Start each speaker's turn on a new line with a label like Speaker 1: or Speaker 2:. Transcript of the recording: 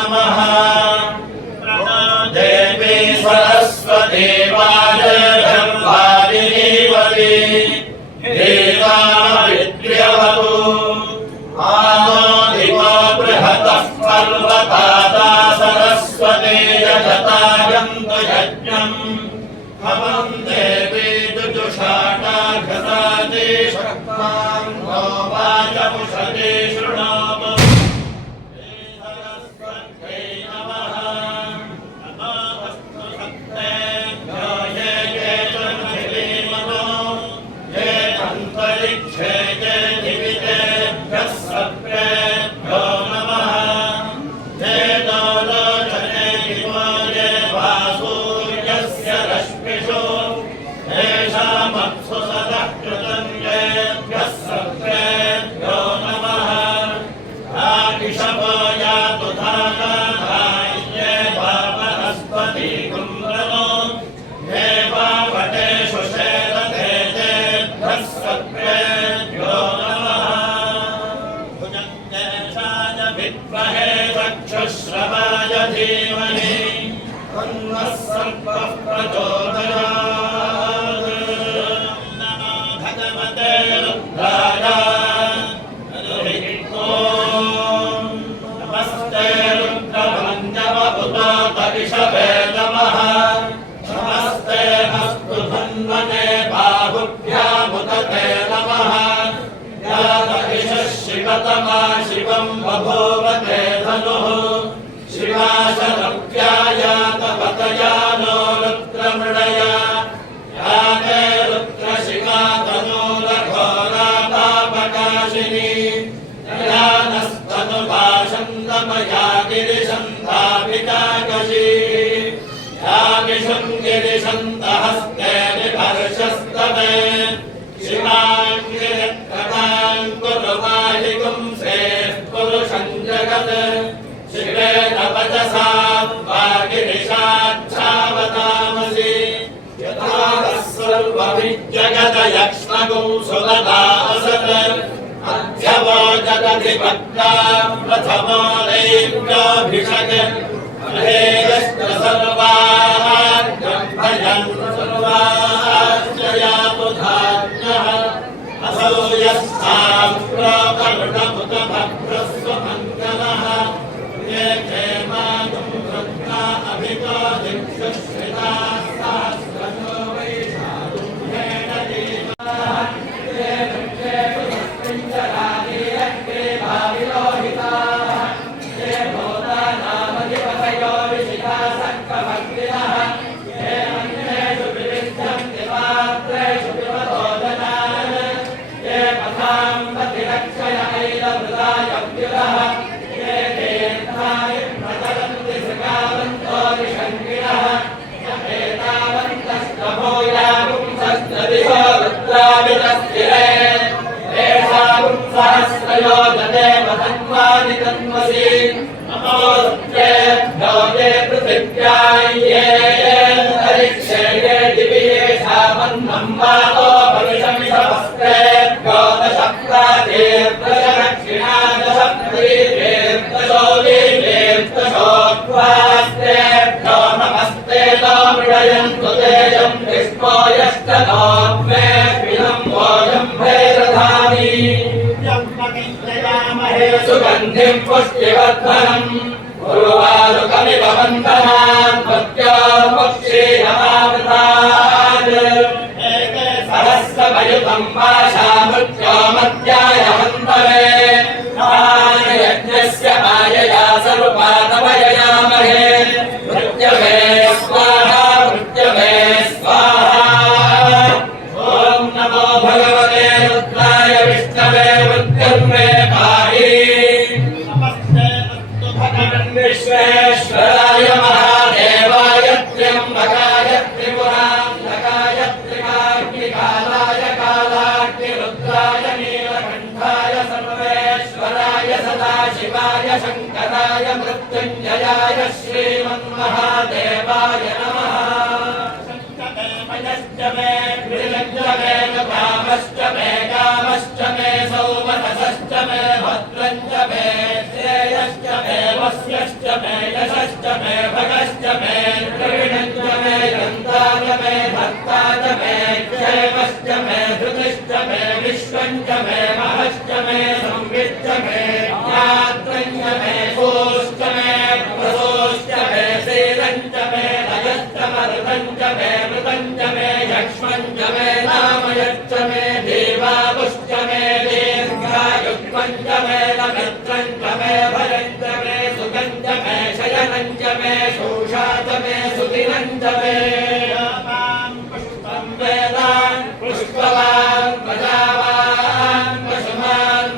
Speaker 1: नमः देवी सरस्वती वाजगर्भादिनीवती देवाविद्यवतु आनोदिवा बृहतः पर्वतादा सरस्वती यजतायन्तु यज्ञम् हवम् विद्महे चक्षुश्रवाय धीमहि तन्नः सर्वः प्रचोदयात् नमो भगवते रुद्राय नमस्ते रुद्रभञ्जवपुतोतविषवे नमः नमस्ते अस्तु धन्वने बाहुभ्यामुदते नमः यातविषः शिवतमा शिवम् बभूवते धनुः शिवेन वचसा वा गिरिशाच्छावतामसि यथा सर्वभिजगदयक्ष्मगुं सुगदासत् अध्यवोजदधिपत्ता प्रथमो नैव्योऽभिषक् महेयश्च सर्वाहार्यम् भयम् सर्वाश्रयातु สิงอมรเจตโดเจตพฤติกายเย सुगन्धिं पुष्टिवर्धनम् उर्वारुकमिव वन्दनान् मत्योर्मुक्षीरमावृतात् सहस्रमयुतं पाशामृत्योमध्याय हन्तवे यज्ञस्य मायया सर्वपादवययामहे विश्वेश्वराय महादेवाय त्र्यम्बकाय त्रिपुरान्तकाय त्रिकाग्निकालाय कालाग्निरुद्राय नीलकण्ठाय सर्वेश्वराय सदाशिवाय शङ्कराय मृत्युञ्जयाय श्रीमन्महादेवाय नमः पञ्च मे मृगञ्च मे कामश्च मे कामश्च मे सौमनसश्च मे भद्रञ्च मे श्रेयश्च मे वस्यश्च मे यशश्च मे भगश्च मे द्रविणञ्च मे गन्ताय मे भक्ताय मे क्षेमश्च मे धृतिश्च मे विश्वञ्च मे महश्च मे संविच्च मे ज्ञात्रञ्च मे भूश्च मे प्रसोश्च मे श्रीरञ्च मे रजश्च मरुतञ्च मे मृतञ्च मे यक्ष्मञ्च मे नामयश्च मे देवापुश्च मे दीर्घायुक्मञ्च मे च मे शोषात मे सुदिनं पुष्पं वेदान् पुष्पवान् प्रजावान् पशुमान्